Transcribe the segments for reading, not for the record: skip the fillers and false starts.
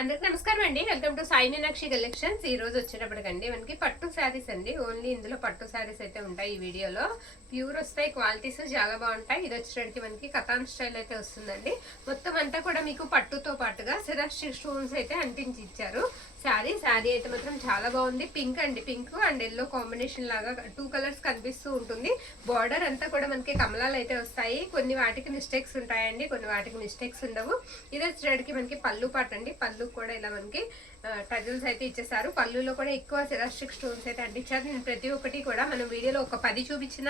అందరికి నమస్కారం అండి. Welcome to Sai Meenakshi collections. ఈ రోజు వచ్చేటప్పటికండి మనకి పట్టు శారీస్ అండి. ఓన్లీ ఇందులో పట్టు శారీస్ అయితే ఉంటాయి. ఈ వీడియోలో ప్యూర్ వస్తాయి, క్వాలిటీస్ చాలా బాగుంటాయి. ఇది వచ్చేటప్పటికి మనకి కథాన్ స్టైల్ అయితే వస్తుందండి. మొత్తం అంతా కూడా మీకు పట్టుతో పాటుగా సిరాస్టి స్టోన్స్ అయితే అంటించి ఇచ్చారు. శారీ అయితే మాత్రం చాలా బాగుంది. పింక్ అండి, పింక్ అండ్ ఎల్లో కాంబినేషన్ లాగా 2 కలర్స్ కనిపిస్తూ ఉంటుంది. బార్డర్ అంతా కూడా మనకి కమలాలు అయితే వస్తాయి. కొన్ని వాటికి మిస్టేక్స్ ఉంటాయండి, కొన్ని వాటికి మిస్టేక్స్ ఉండవు. ఇది వచ్చేటికి మనకి పళ్ళు పాట అండి. పళ్ళు కూడా ఇలా మనకి టజల్స్ అయితే ఇచ్చేసారు. పళ్ళులో కూడా ఎక్కువ సిరాస్టిక్ స్టోన్స్ అయితే అంటించారు. నేను ప్రతి ఒక్కటి కూడా మనం వీడియోలో ఒక 10 చూపించిన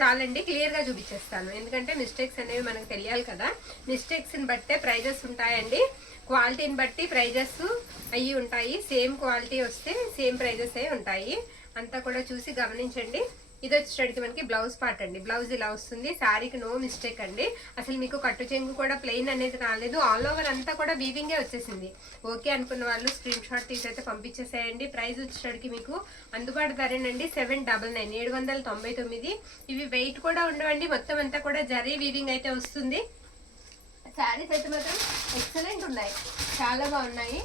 చాలండి, క్లియర్ గా చూపించేస్తాను. ఎందుకంటే మిస్టేక్స్ అనేవి మనకు తెలియాలి కదా. మిస్టేక్స్ ని బట్టే ప్రైజెస్ ఉంటాయండి. క్వాలిటీని బట్టి ప్రైజెస్ అయ్యి ఉంటాయి. సేమ్ క్వాలిటీ వస్తే సేమ్ ప్రైజెస్ అయి ఉంటాయి. అంతా కూడా చూసి గమనించండి. ఇది వచ్చేటికి మనకి బ్లౌజ్ పార్ట్ అండి. బ్లౌజ్ ఇలా వస్తుంది. శారీకి నో మిస్టేక్ అండి. అసలు మీకు కట్టు చెంగు కూడా ప్లెయిన్ అనేది రాలేదు. ఆల్ ఓవర్ అంతా కూడా వీవింగే వచ్చేసింది. ఓకే అనుకున్న వాళ్ళు స్క్రీన్ షాట్ తీసి అయితే పంపించేసేయండి. ప్రైస్ వచ్చేటికి మీకు అందుబాటు ధరేనండి 799 799. ఇవి వెయిట్ కూడా ఉండవండి. మొత్తం అంతా కూడా జరీ వీవింగ్ అయితే వస్తుంది. శారీస్ అయితే మాత్రం ఎక్సలెంట్ ఉన్నాయి, చాలా బాగున్నాయి.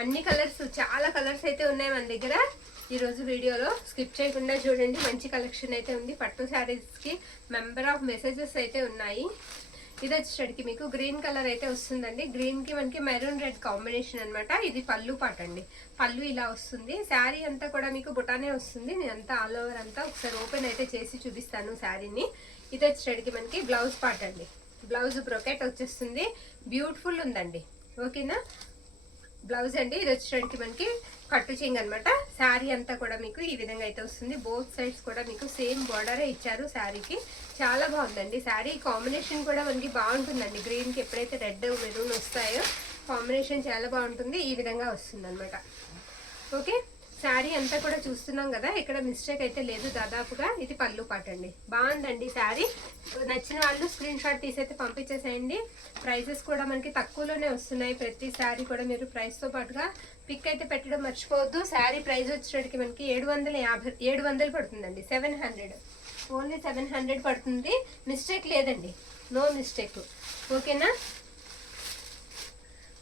అన్ని కలర్స్, చాలా కలర్స్ అయితే ఉన్నాయి మన దగ్గర. ఈరోజు వీడియోలో స్కిప్ చేయకుండా చూడండి. మంచి కలెక్షన్ అయితే ఉంది. పట్టు శారీస్కి మెంబర్ ఆఫ్ మెసేజెస్ అయితే ఉన్నాయి. ఇది వచ్చేటికి మీకు గ్రీన్ కలర్ అయితే వస్తుందండి. గ్రీన్కి మనకి మెరూన్ రెడ్ కాంబినేషన్ అనమాట. ఇది పళ్ళు పాట అండి. పళ్ళు ఇలా వస్తుంది. శారీ అంతా కూడా మీకు బుటానే వస్తుంది. నేను అంతా ఆల్ ఓవర్ అంతా ఒకసారి ఓపెన్ అయితే చేసి చూపిస్తాను శారీని. ఇది వచ్చేటికి మనకి బ్లౌజ్ పార్ట్ అండి. బ్లౌజ్ బ్రొకెట్ వచ్చేస్తుంది. బ్యూటిఫుల్ ఉందండి. ఓకేనా, బ్లౌజ్ అండి. ఇది వచ్చేటికి మనకి కట్టు చెంగు అనమాట. శారీ అంతా కూడా మీకు ఈ విధంగా అయితే వస్తుంది. బోత్ సైడ్స్ కూడా మీకు సేమ్ బార్డరే ఇచ్చారు శారీకి. చాలా బాగుందండి. శారీ కాంబినేషన్ కూడా మనకి బాగుంటుందండి. గ్రీన్కి ఎప్పుడైతే రెడ్ మెరూన్ వస్తాయో కాంబినేషన్ చాలా బాగుంటుంది. ఈ విధంగా వస్తుంది అనమాట. ఓకే, శారీ అంతా కూడా చూస్తున్నాం కదా, ఇక్కడ మిస్టేక్ అయితే లేదు దాదాపుగా. ఇది పళ్ళు పాట అండి. బాగుందండి శారీ. నచ్చిన వాళ్ళు స్క్రీన్ షాట్ తీసైతే పంపించేసేయండి. ప్రైజెస్ కూడా మనకి తక్కువలోనే వస్తున్నాయి. ప్రతి శారీ కూడా మీరు ప్రైస్తో పాటుగా పిక్ అయితే పెట్టడం మర్చిపోవద్దు. శారీ ప్రైస్ వచ్చేటికి మనకి 700 పడుతుందండి. 700, ఓన్లీ 700 పడుతుంది. మిస్టేక్ లేదండి, నో మిస్టేక్. ఓకేనా,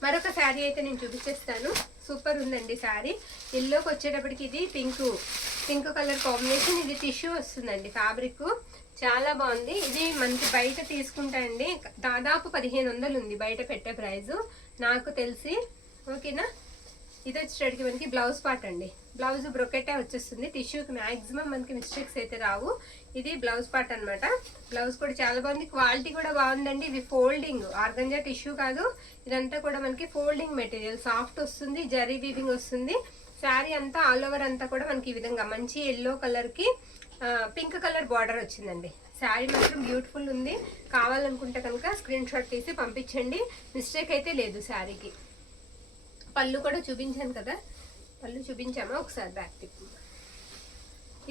మరొక శారీ అయితే నేను చూపించేస్తాను. సూపర్ ఉందండి శారీ. ఎల్లోకి వచ్చేటప్పటికి ఇది పింక్ కలర్ కాంబినేషన్. ఇది టిష్యూ వస్తుందండి, ఫ్యాబ్రిక్ చాలా బాగుంది. ఇది మనకి బయట తీసుకుంటా అండి దాదాపు 1500 ఉంది బయట పెట్టే ప్రైజు నాకు తెలిసి. ఓకేనా, ఇది వచ్చేటికి మనకి బ్లౌజ్ పార్ట్ అండి. బ్లౌజ్ బ్రొకెటే వచ్చేస్తుంది. టిష్యూకి మ్యాక్సిమం మనకి మిస్టేక్స్ అయితే రావు. ఇది బ్లౌజ్ పార్ట్ అనమాట. బ్లౌజ్ కూడా చాలా బాగుంది. క్వాలిటీ కూడా బాగుందండి. ఇవి ఫోల్డింగ్ ఆర్గంజా టిష్యూ కాదు, ఇదంతా కూడా మనకి ఫోల్డింగ్ మెటీరియల్. సాఫ్ట్ వస్తుంది, జరీ వీవింగ్ వస్తుంది. శారీ అంతా ఆల్ ఓవర్ అంతా కూడా మనకి ఈ విధంగా మంచి ఎల్లో కలర్కి పింక్ కలర్ బార్డర్ వచ్చిందండి. శారీ మాత్రం బ్యూటిఫుల్ ఉంది. కావాలనుకుంటే కనుక స్క్రీన్ షాట్ తీసి పంపించండి. మిస్టేక్ అయితే లేదు శారీకి. పళ్ళు కూడా చూపించాను కదా, పళ్ళు చూపించామా ఒకసారి బ్యాక్ టిప్.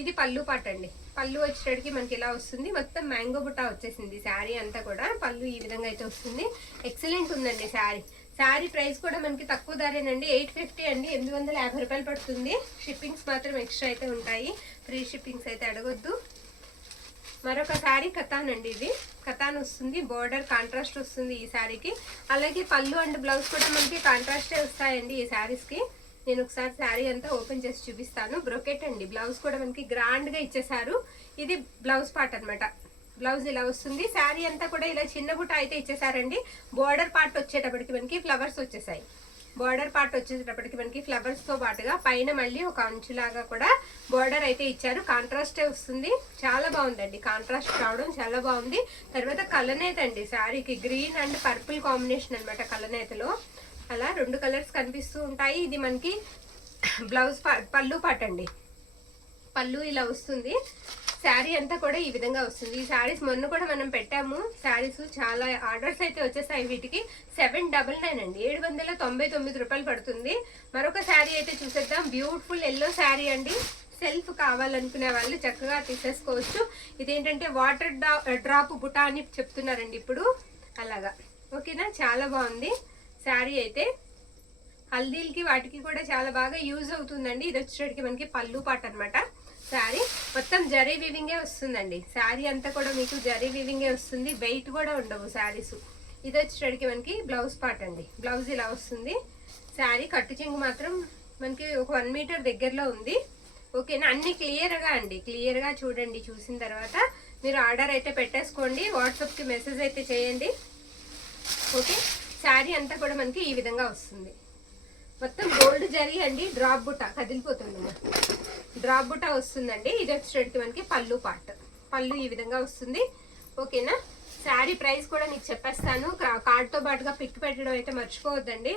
ఇది పళ్ళు పాట అండి. పళ్ళు వచ్చేటికి మనకి ఇలా వస్తుంది. మొత్తం మ్యాంగో బుట్ట వచ్చేసింది శారీ అంతా కూడా. పళ్ళు ఈ విధంగా అయితే వస్తుంది. ఎక్సలెంట్ ఉందండి శారీ. శారీ ప్రైస్ కూడా మనకి తక్కువ ధరేనండి. 850 అండి. 850 రూపాయలు పడుతుంది. షిప్పింగ్స్ మాత్రం ఎక్స్ట్రా అయితే ఉంటాయి. ఫ్రీ షిప్పింగ్స్ అయితే అడగొద్దు. మరొక శారీ కథాన్ అండి. ఇది కథాన్ వస్తుంది. బార్డర్ కాంట్రాస్ట్ వస్తుంది ఈ శారీకి. అలాగే పళ్ళు అండ్ బ్లౌజ్ కూడా మనకి కాంట్రాస్టే వస్తాయండి ఈ శారీస్కి. నేను ఒకసారి శారీ అంతా ఓపెన్ చేసి చూపిస్తాను. బ్రొకెట్ అండి. బ్లౌజ్ కూడా మనకి గ్రాండ్ గా ఇచ్చేసారు. ఇది బ్లౌజ్ పార్ట్ అనమాట. బ్లౌజ్ ఇలా వస్తుంది. శారీ అంతా కూడా ఇలా చిన్న బుట్ట అయితే ఇచ్చేసారండి. బార్డర్ పార్ట్ వచ్చేటప్పటికి మనకి ఫ్లవర్స్ వచ్చేసాయి. బార్డర్ పార్ట్ వచ్చేటప్పటికి మనకి ఫ్లవర్స్ తో పాటుగా పైన మళ్ళీ ఒక అంచులాగా కూడా బార్డర్ అయితే ఇచ్చారు. కాంట్రాస్టే వస్తుంది. చాలా బాగుందండి. కాంట్రాస్ట్ రావడం చాలా బాగుంది. తర్వాత కలనేత అండి. శారీకి గ్రీన్ అండ్ పర్పుల్ కాంబినేషన్ అనమాట. కలనేతలో అలా 2 కలర్స్ కనిపిస్తూ ఉంటాయి. ఇది మనకి బ్లౌజ్ పళ్ళు పాట అండి. పళ్ళు ఇలా వస్తుంది. శారీ అంతా కూడా ఈ విధంగా వస్తుంది. ఈ శారీస్ మొన్న కూడా మనం పెట్టాము. శారీస్ చాలా ఆర్డర్స్ అయితే వచ్చేసాయి. వీటికి 799 అండి. 799 రూపాయలు పడుతుంది. మరొక శారీ అయితే చూసేద్దాం. బ్యూటిఫుల్ ఎల్లో శారీ అండి. సెల్ఫ్ కావాలనుకునే వాళ్ళు చక్కగా తీసేసుకోవచ్చు. ఇదేంటంటే వాటర్ డ్రాప్ బుటా అని చెప్తున్నారండి ఇప్పుడు, అలాగా. ఓకేనా, చాలా బాగుంది శారీ అయితే. హల్దీలకి వాటికి కూడా చాలా బాగా యూజ్ అవుతుందండి. ఇది వచ్చేటికి మనకి పళ్ళు పాట అనమాట. శారీ మొత్తం జరీ వీవింగే వస్తుందండి. శారీ అంతా కూడా మీకు జరీ వీవింగే వస్తుంది. వెయిట్ కూడా ఉండవు శారీస్. ఇది వచ్చేటికి మనకి బ్లౌజ్ పార్ట్ అండి. బ్లౌజ్ ఇలా వస్తుంది. శారీ కట్టు చెంగు మాత్రం మనకి ఒక 1 మీటర్ దగ్గరలో ఉంది. ఓకేనా, అన్ని క్లియర్గా అండి, క్లియర్గా చూడండి. చూసిన తర్వాత మీరు ఆర్డర్ అయితే పెట్టేసుకోండి, వాట్సాప్కి మెసేజ్ అయితే చేయండి. ఓకే, శారీ అంతా కూడా మనకి ఈ విధంగా వస్తుంది. మొత్తం గోల్డ్ జరీ అండి. డ్రాప్ బుట్ట కదిలిపోతుంది, డ్రాప్ బుట్ట వస్తుందండి. ఇది వచ్చేటికి మనకి పళ్ళు పార్ట్, పళ్ళు ఈ విధంగా వస్తుంది. ఓకేనా, శారీ ప్రైస్ కూడా మీకు చెప్పేస్తాను. కార్డ్తో పాటుగా పిక్ పెట్టడం అయితే మర్చిపోవద్దండి.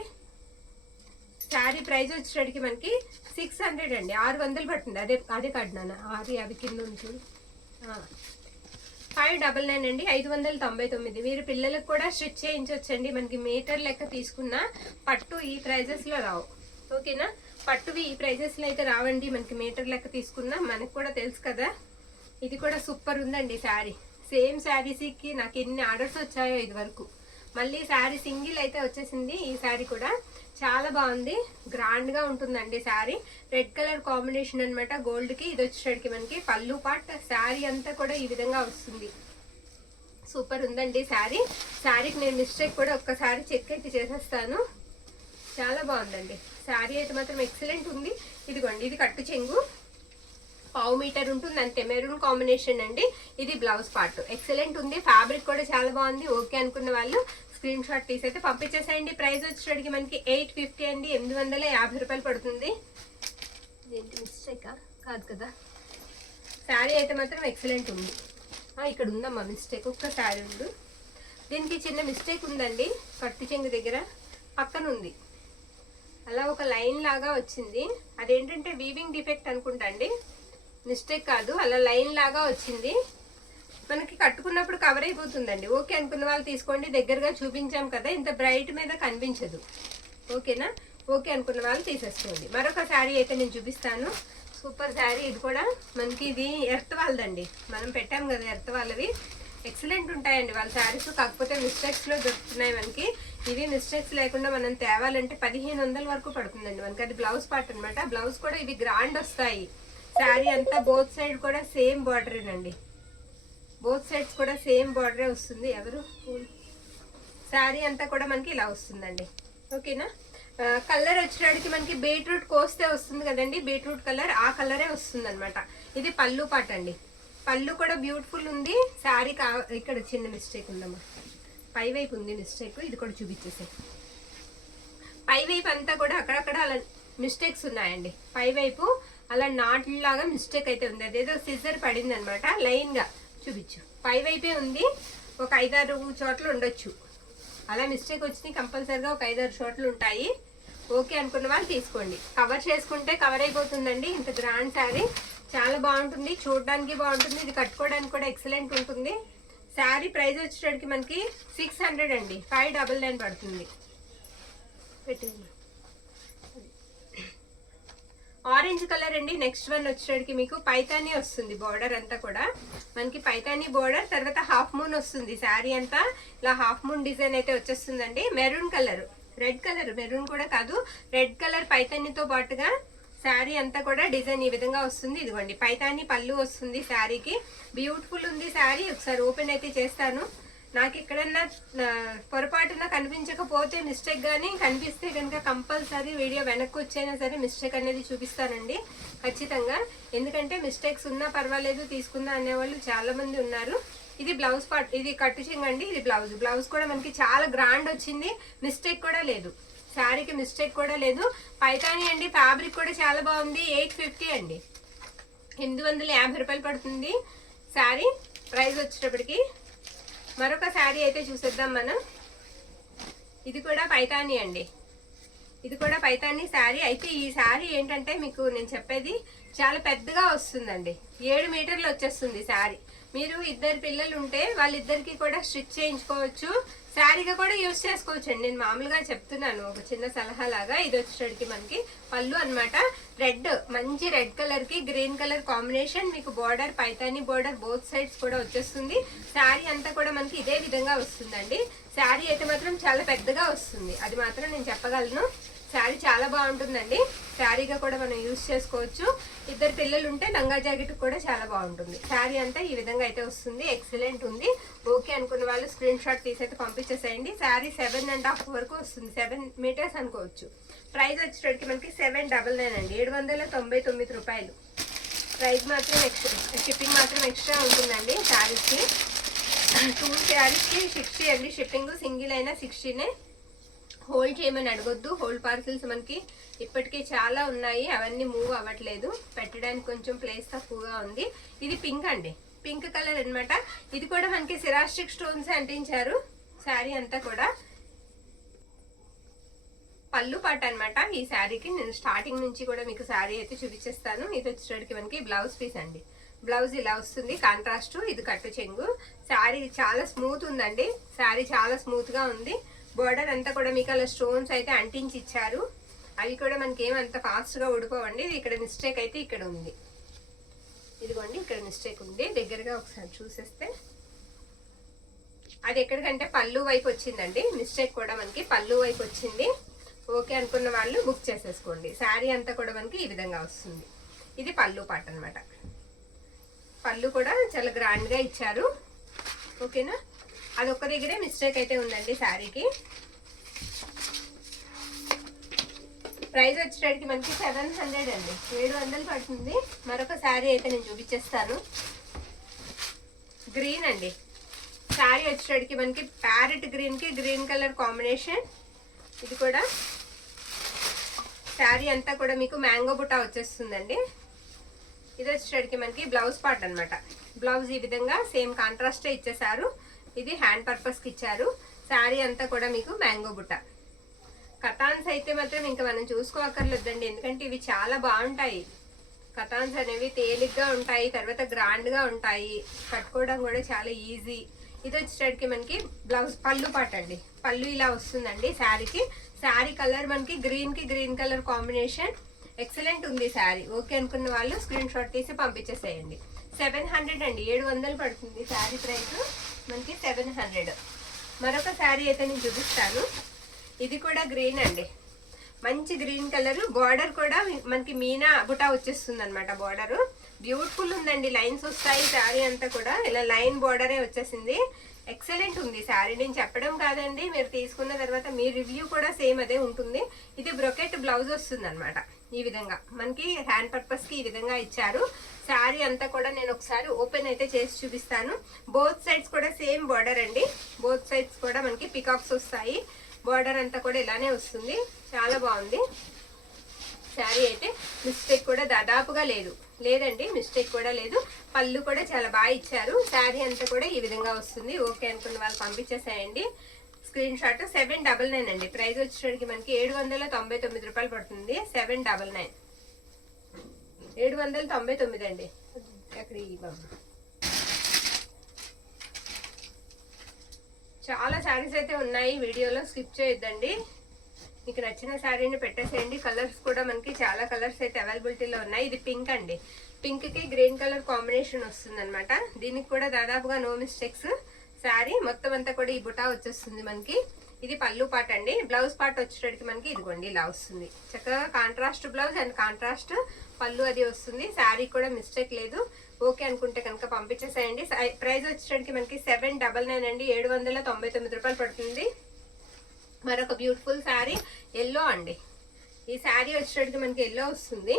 శారీ ప్రైస్ వచ్చేటికి మనకి 600 అండి, 600 పడుతుంది. అదే కట్టినాను 650 కింద నుంచి 599 అండి, 599. మీరు పిల్లలకు కూడా స్టిచ్ చేయించవచ్చండి. మనకి మీటర్ లెక్క తీసుకున్న పట్టు ఈ ప్రైజెస్లో రావు. ఓకేనా, పట్టువి ఈ ప్రైజెస్లో అయితే రావండి. మనకి మీటర్ లెక్క తీసుకున్నా, మనకు కూడా తెలుసు కదా. ఇది కూడా సూపర్ ఉందండి శారీ. సేమ్ శారీస్కి నాకు ఎన్ని ఆర్డర్స్ వచ్చాయో ఇది వరకు. మళ్ళీ శారీ సింగిల్ అయితే వచ్చేసింది. ఈ శారీ కూడా చాలా బాగుంది, గ్రాండ్గా ఉంటుందండి శారీ. రెడ్ కలర్ కాంబినేషన్ అనమాట గోల్డ్కి. ఇది వచ్చేటికి మనకి పళ్ళు పార్ట్. శారీ అంతా కూడా ఈ విధంగా వస్తుంది. సూపర్ ఉందండి శారీ. శారీకి నేను మిస్టేక్ కూడా ఒక్కసారి చెక్ అయితే చేసేస్తాను. చాలా బాగుందండి శారీ అయితే మాత్రం ఎక్సలెంట్ ఉంది. ఇదిగోండి, ఇది కట్టు చెంగు 1/2 మీటర్ ఉంటుంది అంతే. మెరూన్ కాంబినేషన్ అండి. ఇది బ్లౌజ్ పార్ట్ ఎక్సలెంట్ ఉంది. ఫ్యాబ్రిక్ కూడా చాలా బాగుంది. ఓకే అనుకున్న వాళ్ళు స్క్రీన్ షాట్ తీసి అయితే పంపించేసేయండి. ప్రైస్ వచ్చేటికి మనకి 850 అండి, 850 రూపాయలు పడుతుంది. ఏంటి మిస్టేకా? కాదు కదా, శారీ అయితే మాత్రం ఎక్సలెంట్ ఉంది. ఇక్కడ ఉందమ్మా మిస్టేక్, ఒక్క శారీ ఉంది. దీనికి చిన్న మిస్టేక్ ఉందండి, కట్టు చెంగు దగ్గర పక్కన ఉంది. అలా ఒక లైన్ లాగా వచ్చింది. అదేంటంటే వీవింగ్ డిఫెక్ట్ అనుకుంటా అండి, మిస్టేక్ కాదు. అలా లైన్ లాగా వచ్చింది. మనకి కట్టుకున్నప్పుడు కవర్ అయిపోతుందండి. ఓకే అనుకున్న వాళ్ళు తీసుకోండి. దగ్గరగా చూపించాం కదా, ఇంత బ్రైట్ మీద కనిపించదు. ఓకేనా, ఓకే అనుకున్న వాళ్ళు తీసేసుకోండి. మరొక శారీ అయితే నేను చూపిస్తాను. సూపర్ శారీ. ఇది కూడా మనకి ఇది ఎర్త్ వాళ్ళదండి. మనం పెట్టాం కదా ఎర్త్ వాళ్ళవి. ఎక్సలెంట్ ఉంటాయండి వాళ్ళ శారీస్. కాకపోతే మిస్టేక్స్లో దొరుకుతున్నాయి మనకి. ఇవి మిస్టేక్స్ లేకుండా మనం తేవాలంటే 1500 వరకు పడుతుందండి మనకి. అది బ్లౌజ్ పార్ట్ అనమాట. బ్లౌజ్ కూడా ఇవి గ్రాండ్ వస్తాయి. శారీ అంతా బోత్ సైడ్ కూడా సేమ్ బార్డరేనండి. బోత్ సైడ్స్ కూడా సేమ్ బార్డరే వస్తుంది. శారీ అంతా కూడా మనకి ఇలా వస్తుందండి. ఓకేనా, కలర్ వచ్చేటికి మనకి బీట్రూట్ కోస్తే వస్తుంది కదండి, బీట్రూట్ కలర్, ఆ కలరే వస్తుంది అనమాట. ఇది పళ్ళు పాట అండి. పళ్ళు కూడా బ్యూటిఫుల్ ఉంది. శారీ ఇక్కడ చిన్న మిస్టేక్ ఉందమ్మా, పై వైపు ఉంది మిస్టేక్. ఇది కూడా చూపించేసాయి. పై వైపు అంతా కూడా అక్కడక్కడ అలా మిస్టేక్స్ ఉన్నాయండి. పై వైపు అలా నాట్లాగా మిస్టేక్ అయితే ఉంది. అదేదో సిజర్ పడింది అనమాట. లైన్గా చూపించు, పై వైపే ఉంది. ఒక 5-6 చోట్ల ఉండొచ్చు. అలా మిస్టేక్ వచ్చినాయి. కంపల్సరిగా ఒక 5-6 చోట్ల ఉంటాయి. ఓకే అనుకున్న వాళ్ళు తీసుకోండి. కవర్ చేసుకుంటే కవర్ అయిపోతుందండి. ఇంత గ్రాండ్ శారీ చాలా బాగుంటుంది, చూడడానికి బాగుంటుంది. ఇది కట్టుకోవడానికి కూడా ఎక్సలెంట్ ఉంటుంది. శారీ ప్రైస్ వచ్చేటికి మనకి 600 అండి, 599 పడుతుంది. పెట్టింది ఆరెంజ్ కలర్ అండి. నెక్స్ట్ వన్ వచ్చేటికి మీకు పైతానీ వస్తుంది. బార్డర్ అంతా కూడా మనకి పైతానీ బార్డర్, తర్వాత హాఫ్ మూన్ వస్తుంది. శారీ అంతా ఇలా హాఫ్ మూన్ డిజైన్ అయితే వచ్చేస్తుందండి. Maroon colour, red colour, maroon కూడా కాదు, రెడ్ కలర్ పైతానీతో పాటుగా శారీ అంతా కూడా డిజైన్ ఈ విధంగా వస్తుంది. ఇదిగోండి, పైతానీ పళ్ళు వస్తుంది శారీకి. బ్యూటిఫుల్ ఉంది శారీ. ఒకసారి ఓపెన్ అయితే చేస్తాను. నాకు ఎక్కడన్నా పొరపాటున కనిపించకపోతే మిస్టేక్, కానీ కనిపిస్తే కనుక కంపల్సరీ వీడియో వెనక్కి వచ్చైనా సరే మిస్టేక్ అనేది చూపిస్తానండి ఖచ్చితంగా. ఎందుకంటే మిస్టేక్స్ ఉన్నా పర్వాలేదు తీసుకుందా అనేవాళ్ళు చాలా మంది ఉన్నారు. ఇది బ్లౌజ్ పార్ట్, ఇది కట్టు చెంగండి. ఇది బ్లౌజ్. బ్లౌజ్ కూడా మనకి చాలా గ్రాండ్ వచ్చింది. మిస్టేక్ కూడా లేదు శారీకి, మిస్టేక్ కూడా లేదు. పైతానీ అండి. ఫ్యాబ్రిక్ కూడా చాలా బాగుంది. 850 అండి, 850 రూపాయలు పడుతుంది శారీ ప్రైస్ వచ్చేటప్పటికి. మరొక శారీ అయితే చూసేద్దాం మనం. ఇది కూడా పైతానీ అండి. ఇది కూడా పైతానీ శారీ. అయితే ఈ శారీ ఏంటంటే మీకు నేను చెప్పేది చాలా పెద్దగా వస్తుందండి. 7 మీటర్లు వచ్చేస్తుంది శారీ. మీరు 2 పిల్లలు ఉంటే వాళ్ళిద్దరికి కూడా స్టిచ్ చేయించుకోవచ్చు. శారీగా కూడా యూజ్ చేసుకోవచ్చు అండి. నేను మామూలుగా చెప్తున్నాను ఒక చిన్న సలహా లాగా. ఇది వచ్చేటికి మనకి పళ్ళు అనమాట. రెడ్, మంచి రెడ్ కలర్ కి గ్రీన్ కలర్ కాంబినేషన్. మీకు border Paithani border both sides కూడా వచ్చేస్తుంది. శారీ అంతా కూడా మనకి ఇదే విధంగా వస్తుందండి. శారీ అయితే మాత్రం చాలా పెద్దగా వస్తుంది, అది మాత్రం నేను చెప్పగలను. శారీ చాలా బాగుంటుందండి. శారీగా కూడా మనం యూజ్ చేసుకోవచ్చు. ఇద్దరు పిల్లలు ఉంటే లంగా జాకెట్ కూడా చాలా బాగుంటుంది. శారీ అంతా ఈ విధంగా అయితే వస్తుంది. ఎక్సలెంట్ ఉంది. ఓకే అనుకున్న వాళ్ళు స్క్రీన్ షాట్ తీసి అయితే పంపించేసేయండి. శారీ 7.5 వరకు వస్తుంది. 7 మీటర్స్ అనుకోవచ్చు. ప్రైస్ వచ్చేటప్పటికి మనకి 799 అండి, 799 రూపాయలు. ప్రైస్ మాత్రం ఎక్స్ట్రా, షిప్పింగ్ మాత్రం ఎక్స్ట్రా ఉంటుందండి. శారీస్కి 2 శారీస్కి 60 అండి షిప్పింగ్. సింగిల్ అయినా 60నే. హోల్డ్ చేయమని అడగొద్దు. హోల్డ్ పార్సిల్స్ మనకి ఇప్పటికే చాలా ఉన్నాయి, అవన్నీ మూవ్ అవ్వట్లేదు. పెట్టడానికి కొంచెం ప్లేస్ తక్కువగా ఉంది. ఇది పింక్ అండి, పింక్ కలర్ అన్నమాట. ఇది కూడా మనకి సిరాస్టిక్ స్టోన్స్ అంటించారు. శారీ అంతా కూడా పళ్ళు పాట అన్నమాట. ఈ శారీకి నేను స్టార్టింగ్ నుంచి కూడా మీకు శారీ అయితే చూపించేస్తాను. ఇది వచ్చేటికి మనకి బ్లౌజ్ పీస్ అండి. బ్లౌజ్ ఇలా వస్తుంది కాంట్రాస్ట్. ఇది కట్టు చెంగు. శారీ చాలా స్మూత్ ఉందండి. శారీ చాలా స్మూత్ గా ఉంది. బోర్డర్ అంతా కూడా మీకు అలా స్టోన్స్ అయితే అంటించి ఇచ్చారు. అవి కూడా మనకి ఏమంత ఫాస్ట్ గా ఊడిపోవండి. ఇక్కడ మిస్టేక్ అయితే ఇక్కడ ఉంది. ఇదిగోండి, ఇక్కడ మిస్టేక్ ఉంది. దగ్గరగా ఒకసారి చూసేస్తే అది ఎక్కడికంటే పళ్ళు వైపు వచ్చిందండి. మిస్టేక్ కూడా మనకి పళ్ళు వైపు వచ్చింది. ఓకే అనుకున్న వాళ్ళు బుక్ చేసేసుకోండి. శారీ అంతా కూడా మనకి ఈ విధంగా వస్తుంది. ఇది పళ్ళు పాట అన్నమాట. పళ్ళు కూడా చాలా గ్రాండ్ గా ఇచ్చారు. ఓకేనా, అదొక్క దగ్గరే మిస్టేక్ అయితే ఉందండి శారీకి. ప్రైస్ వచ్చేటికి మనకి 700 అండి, 700 పడుతుంది. మరొక శారీ అయితే నేను చూపించేస్తాను. గ్రీన్ అండి. శారీ వచ్చేటికి మనకి ప్యారెట్ గ్రీన్ కి గ్రీన్ కలర్ కాంబినేషన్. ఇది కూడా శారీ అంతా కూడా మీకు మ్యాంగో బుట్ట వచ్చేస్తుందండి. ఇది వచ్చేటికి మనకి బ్లౌజ్ పార్ట్ అనమాట. బ్లౌజ్ ఈ విధంగా సేమ్ కాంట్రాస్టే ఇచ్చేసారు. ఇది హ్యాండ్ పర్పస్ కి ఇచ్చారు. శారీ అంతా కూడా మీకు మ్యాంగో బుట్ట. కటాన్స్ అయితే మాత్రం ఇంకా మనం చూసుకోవక్కర్లేదండి, ఎందుకంటే ఇవి చాలా బాగుంటాయి. కటాన్స్ అనేవి తేలిగ్గా ఉంటాయి, తర్వాత గ్రాండ్ గా ఉంటాయి, కట్టుకోవడం కూడా చాలా ఈజీ. ఇది వచ్చేటికి మనకి బ్లౌజ్ పళ్ళు పాట అండి. పళ్ళు ఇలా వస్తుందండి శారీకి. శారీ కలర్ మనకి గ్రీన్ కి గ్రీన్ కలర్ కాంబినేషన్. ఎక్సలెంట్ ఉంది శారీ. ఓకే అనుకున్న వాళ్ళు స్క్రీన్ షాట్ తీసి పంపించేసేయండి. 700 అండి, 700 పడుతుంది శారీ ప్రైస్ మనకి. 700. మరొక శారీ అయితే నేను చూపిస్తాను. ఇది కూడా గ్రీన్ అండి, మంచి గ్రీన్ కలర్. బార్డర్ కూడా మనకి మీనా బుటా వచ్చేస్తుంది అనమాట. బార్డర్ బ్యూటిఫుల్ ఉందండి, లైన్స్ వస్తాయి. శారీ అంతా కూడా ఇలా లైన్ బార్డరే వచ్చేసింది. ఎక్సలెంట్ ఉంది శారీ. నేను చెప్పడం కాదండి, మీరు తీసుకున్న తర్వాత మీ రివ్యూ కూడా సేమ్ అదే ఉంటుంది. ఇది బ్రొకెట్ బ్లౌజ్ వస్తుంది అనమాట. ఈ విధంగా మనకి హ్యాండ్ పర్పస్ కి ఈ విధంగా ఇచ్చారు. శారీ అంతా కూడా నేను ఒకసారి ఓపెన్ అయితే చేసి చూపిస్తాను. బోత్ సైడ్స్ కూడా సేమ్ బార్డర్ అండి. బోత్ సైడ్స్ కూడా మనకి పికాక్స్ వస్తాయి. బార్డర్ అంతా కూడా ఇలానే వస్తుంది. చాలా బాగుంది శారీ అయితే. మిస్టేక్ కూడా దాదాపుగా లేదండి, మిస్టేక్ కూడా లేదు. పళ్ళు కూడా చాలా బాగా ఇచ్చారు. శారీ అంతా కూడా ఈ విధంగా వస్తుంది. ఓకే అనుకున్న వాళ్ళు పంపించేసేయండి. Screen shot. 799 అండి. ప్రైస్ వచ్చేటికి మనకి 799 రూపాయలు పడుతుంది. 799, 799 అండి. ఎక్కడ చాలా శారీస్ అయితే ఉన్నాయి, వీడియోలో స్కిప్ చేయొద్దండి. మీకు నచ్చిన శారీని పెట్టేసేయండి. కలర్స్ కూడా మనకి చాలా కలర్స్ అయితే అవైలబిలిటీలో ఉన్నాయి. ఇది పింక్ అండి. పింక్ కి గ్రీన్ కలర్ కాంబినేషన్ వస్తుంది అనమాట. దీనికి కూడా దాదాపుగా నో మిస్టేక్స్. శారీ మొత్తం అంతా కూడా ఈ బుటా వచ్చేస్తుంది మనకి. ఇది పళ్ళు పాట అండి. బ్లౌజ్ పార్ట్ వచ్చేటప్పటికి మనకి ఇదిగోండి ఇలా వస్తుంది. చక్కగా కాంట్రాస్ట్ బ్లౌజ్ అండ్ కాంట్రాస్ట్ పళ్ళు అది వస్తుంది. శారీ కూడా మిస్టేక్ లేదు. ఓకే అనుకుంటే కనుక పంపించేసేయండి. ప్రైస్ వచ్చేటప్పటికి మనకి 799 అండి, 799 రూపాయలు పడుతుంది. మరొక బ్యూటిఫుల్ శారీ ఎల్లో అండి. ఈ శారీ వచ్చేటప్పటికి మనకి ఎల్లో వస్తుంది.